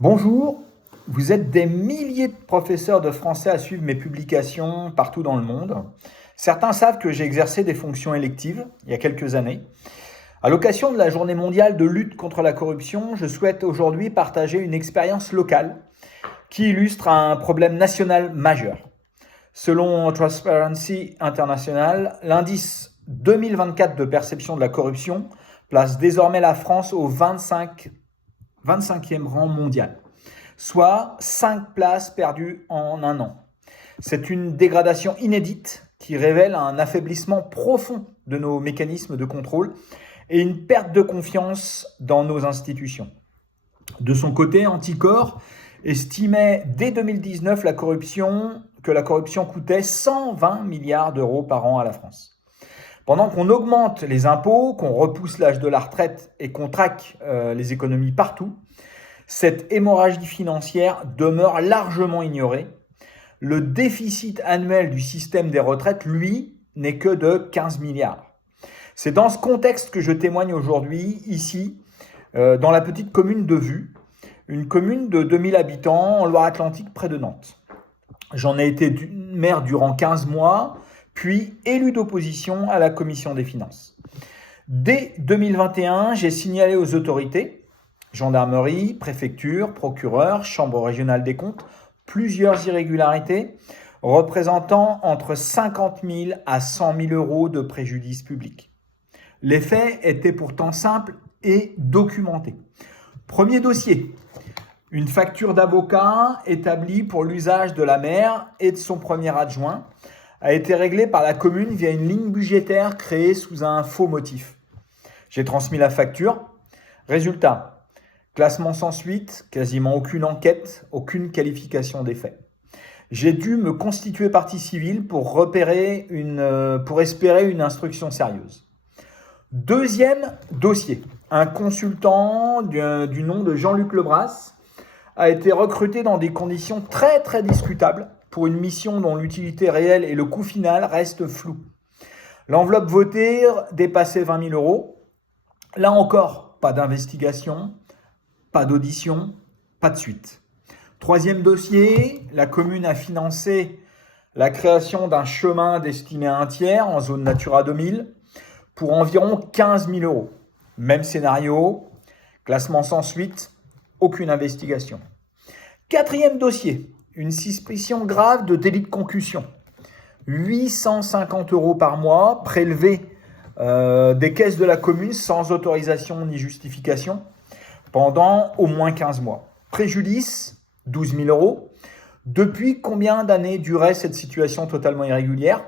Bonjour, vous êtes des milliers de professeurs de français à suivre mes publications partout dans le monde. Certains savent que j'ai exercé des fonctions électives il y a quelques années. À l'occasion de la Journée mondiale de lutte contre la corruption, je souhaite aujourd'hui partager une expérience locale qui illustre un problème national majeur. Selon Transparency International, l'indice 2024 de perception de la corruption place désormais la France au 25e rang mondial, soit 5 places perdues en un an. C'est une dégradation inédite qui révèle un affaiblissement profond de nos mécanismes de contrôle et une perte de confiance dans nos institutions. De son côté, Anticor estimait dès 2019 que la corruption coûtait 120 milliards d'euros par an à la France. Pendant qu'on augmente les impôts, qu'on repousse l'âge de la retraite et qu'on traque les économies partout, cette hémorragie financière demeure largement ignorée. Le déficit annuel du système des retraites, lui, n'est que de 15 milliards. C'est dans ce contexte que je témoigne aujourd'hui, ici, dans la petite commune de Vue, une commune de 2000 habitants en Loire-Atlantique près de Nantes. J'en ai été maire durant 15 mois, puis élu d'opposition à la commission des finances. Dès 2021, j'ai signalé aux autorités, gendarmerie, préfecture, procureur, chambre régionale des comptes, plusieurs irrégularités représentant entre 50 000 à 100 000 euros de préjudice public. Les faits étaient pourtant simples et documentés. Premier dossier, une facture d'avocat établie pour l'usage de la maire et de son premier adjoint a été réglée par la commune via une ligne budgétaire créée sous un faux motif. J'ai transmis la facture. Résultat, classement sans suite, quasiment aucune enquête, aucune qualification des faits. J'ai dû me constituer partie civile pour espérer une instruction sérieuse. Deuxième dossier, un consultant du nom de Jean-Luc Lebras a été recruté dans des conditions très très discutables pour une mission dont l'utilité réelle et le coût final restent flous. L'enveloppe votée dépassait 20 000 euros. Là encore, pas d'investigation, pas d'audition, pas de suite. Troisième dossier, la commune a financé la création d'un chemin destiné à un tiers en zone Natura 2000 pour environ 15 000 euros. Même scénario, classement sans suite, aucune investigation. Quatrième dossier, une suspicion grave de délit de concussion. 850 euros par mois prélevés des caisses de la commune sans autorisation ni justification pendant au moins 15 mois. Préjudice, 12 000 euros. Depuis combien d'années durait cette situation totalement irrégulière ?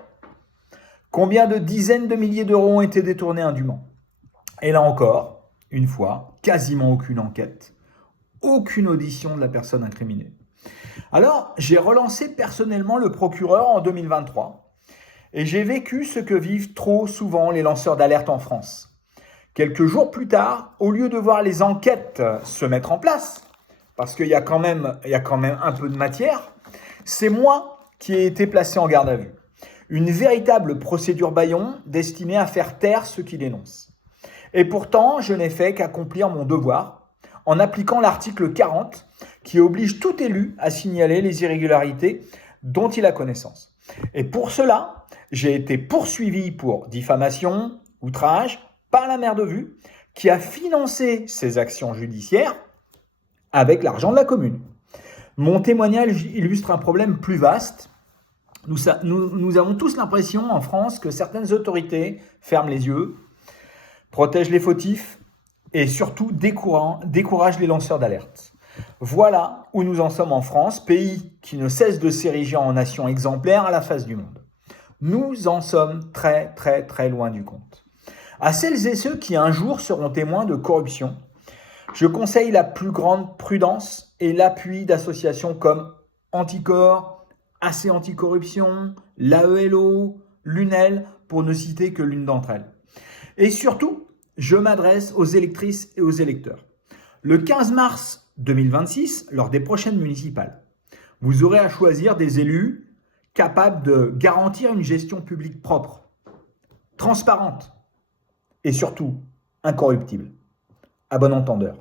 Combien de dizaines de milliers d'euros ont été détournés indûment ? Et là encore, une fois, quasiment aucune enquête, aucune audition de la personne incriminée. Alors, j'ai relancé personnellement le procureur en 2023 et j'ai vécu ce que vivent trop souvent les lanceurs d'alerte en France. Quelques jours plus tard, au lieu de voir les enquêtes se mettre en place, parce qu'il y a quand même un peu de matière, c'est moi qui ai été placé en garde à vue. Une véritable procédure bâillon destinée à faire taire ceux qui dénoncent. Et pourtant, je n'ai fait qu'accomplir mon devoir en appliquant l'article 40 qui oblige tout élu à signaler les irrégularités dont il a connaissance. Et pour cela, j'ai été poursuivi pour diffamation, outrage, par la maire de Vue qui a financé ces actions judiciaires avec l'argent de la commune. Mon témoignage illustre un problème plus vaste. Nous avons tous l'impression en France que certaines autorités ferment les yeux, protègent les fautifs et surtout découragent les lanceurs d'alerte. Voilà où nous en sommes en France, pays qui ne cesse de s'ériger en nation exemplaire à la face du monde. Nous en sommes très très très loin du compte. À celles et ceux qui un jour seront témoins de corruption, je conseille la plus grande prudence et l'appui d'associations comme Anticor, AC Anticorruption, l'AELO, l'UNEL, pour ne citer que l'une d'entre elles. Et surtout, je m'adresse aux électrices et aux électeurs. Le 15 mars 2026, lors des prochaines municipales, vous aurez à choisir des élus capables de garantir une gestion publique propre, transparente et surtout incorruptible. À bon entendeur.